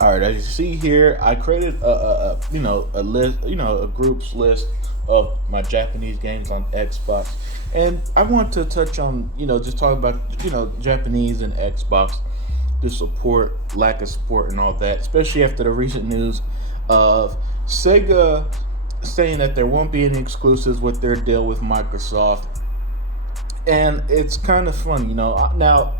All right, as you see here, I created a list, a groups list of my Japanese games on Xbox, and I want to touch on, just talk about, Japanese and Xbox, the support, lack of support, and all that, especially after the recent news of Sega saying that there won't be any exclusives with their deal with Microsoft. And it's kind of fun, now,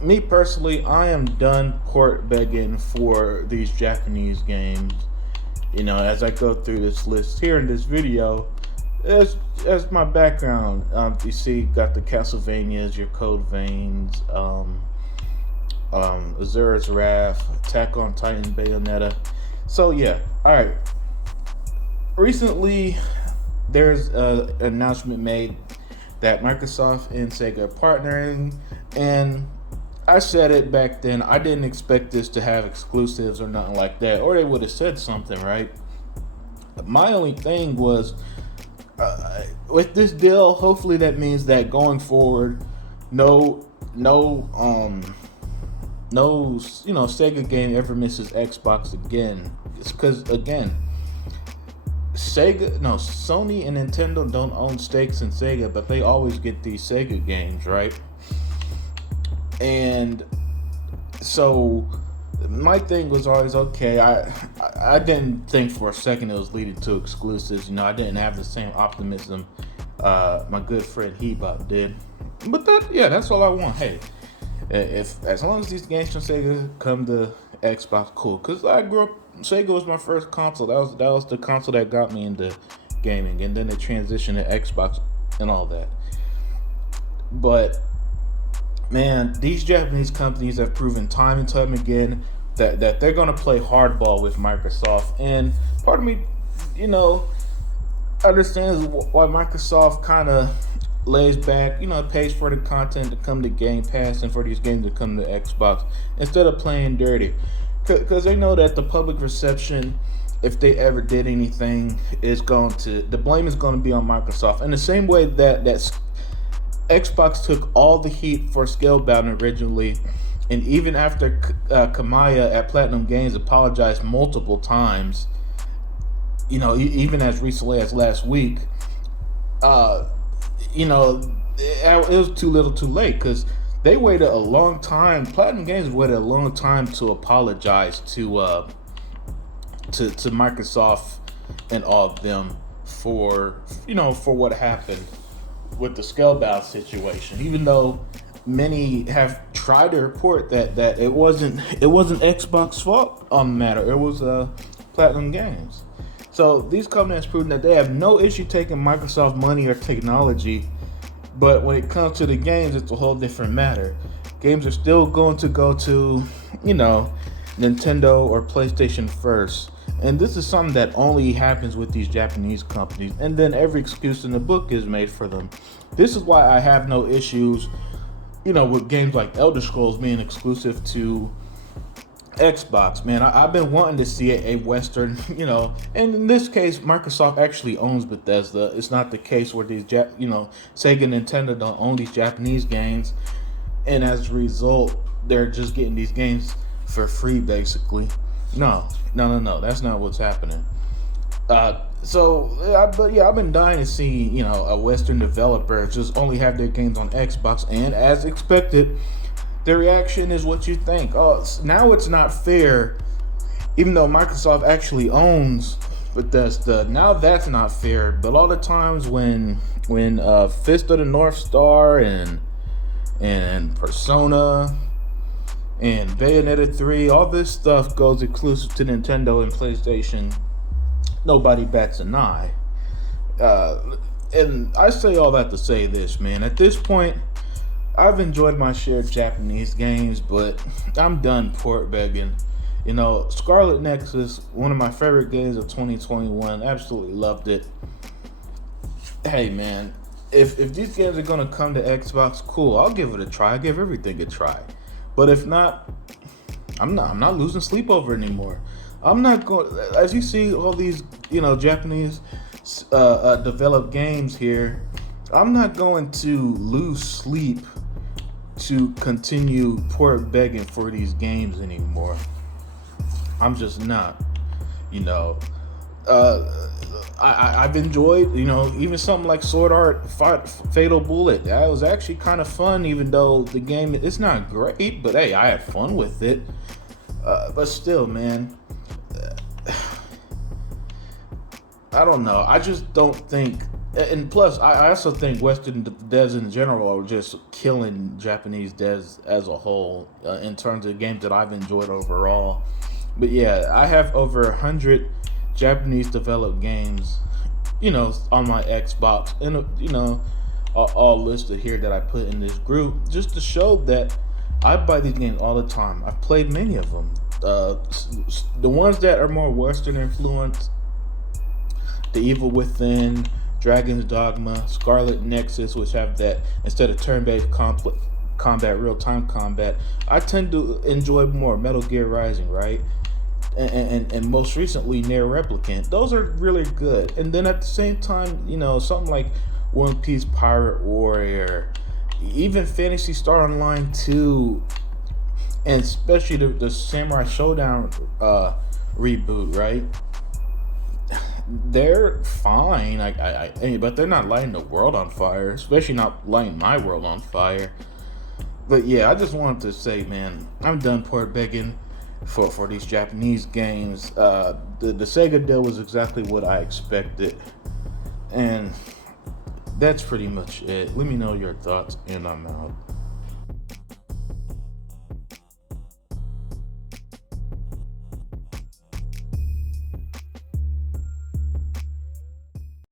me personally, I am done port begging for these Japanese games. As I go through this list here in this video, as my background, you see, got the Castlevanias, your Code Veins, Azura's Wrath, Attack on Titan, Bayonetta. So yeah, all right. Recently, there's an announcement made that Microsoft and Sega are partnering, and I said it back then. I didn't expect this to have exclusives or nothing like that, or they would have said something, right? My only thing was, with this deal, hopefully that means that going forward, no, no, no, Sega game ever misses Xbox again. It's because again, Sony and Nintendo don't own stakes in Sega, but they always get these Sega games, right? And so my thing was always okay. I didn't think for a second it was leading to exclusives. I didn't have the same optimism my good friend Hebop did. But that's all I want. Hey, if as long as these games from Sega come to Xbox, cool. Cause I grew up, Sega was my first console. That was the console that got me into gaming, and then the transition to Xbox and all that. But man, these Japanese companies have proven time and time again that they're gonna play hardball with Microsoft. And part of me, understands why Microsoft kind of lays back, pays for the content to come to Game Pass and for these games to come to Xbox instead of playing dirty, because they know that the public reception, if they ever did anything, the blame is going to be on Microsoft. In the same way that Xbox took all the heat for Scalebound originally, and even after Kamaya at Platinum Games apologized multiple times, even as recently as last week, it was too little too late, because they waited a long time. Platinum Games waited a long time to apologize to Microsoft and all of them for what happened with the Scalebound situation. Even though many have tried to report that it wasn't Xbox's fault on the matter, it was Platinum Games. So these companies have proven that they have no issue taking Microsoft money or technology, but when it comes to the games, it's a whole different matter. Games are still going to go to, Nintendo or PlayStation first. And this is something that only happens with these Japanese companies, and then every excuse in the book is made for them. This is why I have no issues, with games like Elder Scrolls being exclusive to Xbox. Man, I've been wanting to see a Western, and in this case, Microsoft actually owns Bethesda. It's not the case where these, Sega and Nintendo don't own these Japanese games, and as a result, they're just getting these games for free, basically. No, that's not what's happening. I've been dying to see, a Western developer just only have their games on Xbox, and as expected, the reaction is what you think. Oh, now it's not fair, even though Microsoft actually owns Bethesda. Now that's not fair. But all the times when Fist of the North Star and Persona and Bayonetta 3, all this stuff goes exclusive to Nintendo and PlayStation, nobody bats an eye. And I say all that to say this, man. At this point, I've enjoyed my share of Japanese games, but I'm done port begging. Scarlet Nexus, one of my favorite games of 2021, absolutely loved it. Hey, man, if these games are gonna come to Xbox, cool, I'll give it a try. I'll give everything a try. But if not, I'm not losing sleep over it anymore. I'm not going. As you see, all these Japanese developed games here, I'm not going to lose sleep to continue port begging for these games anymore. I'm just not. You know, uh, I've enjoyed, even something like Sword Art Fatal Bullet. That was actually kind of fun, even though the game it's not great. But hey, I had fun with it. But still, man, I don't know. I just don't think. And plus, I also think Western devs in general are just killing Japanese devs as a whole in terms of games that I've enjoyed overall. But yeah, I have over 100 Japanese developed games, on my Xbox, and all listed here that I put in this group just to show that I buy these games all the time. I've played many of them. The ones that are more Western influenced, The Evil Within, Dragon's Dogma, Scarlet Nexus, which have that instead of turn-based combat, real-time combat. I tend to enjoy more Metal Gear Rising, right? And most recently Near Replicant. Those are really good. And then at the same time, something like One Piece Pirate Warrior, even Fantasy Star Online 2, and especially the Samurai Showdown reboot, right? They're fine, but they're not lighting the world on fire, especially not lighting my world on fire. But yeah, I just wanted to say, man, I'm done port begging for these Japanese games. The Sega deal was exactly what I expected, and that's pretty much it. Let me know your thoughts, and I'm out.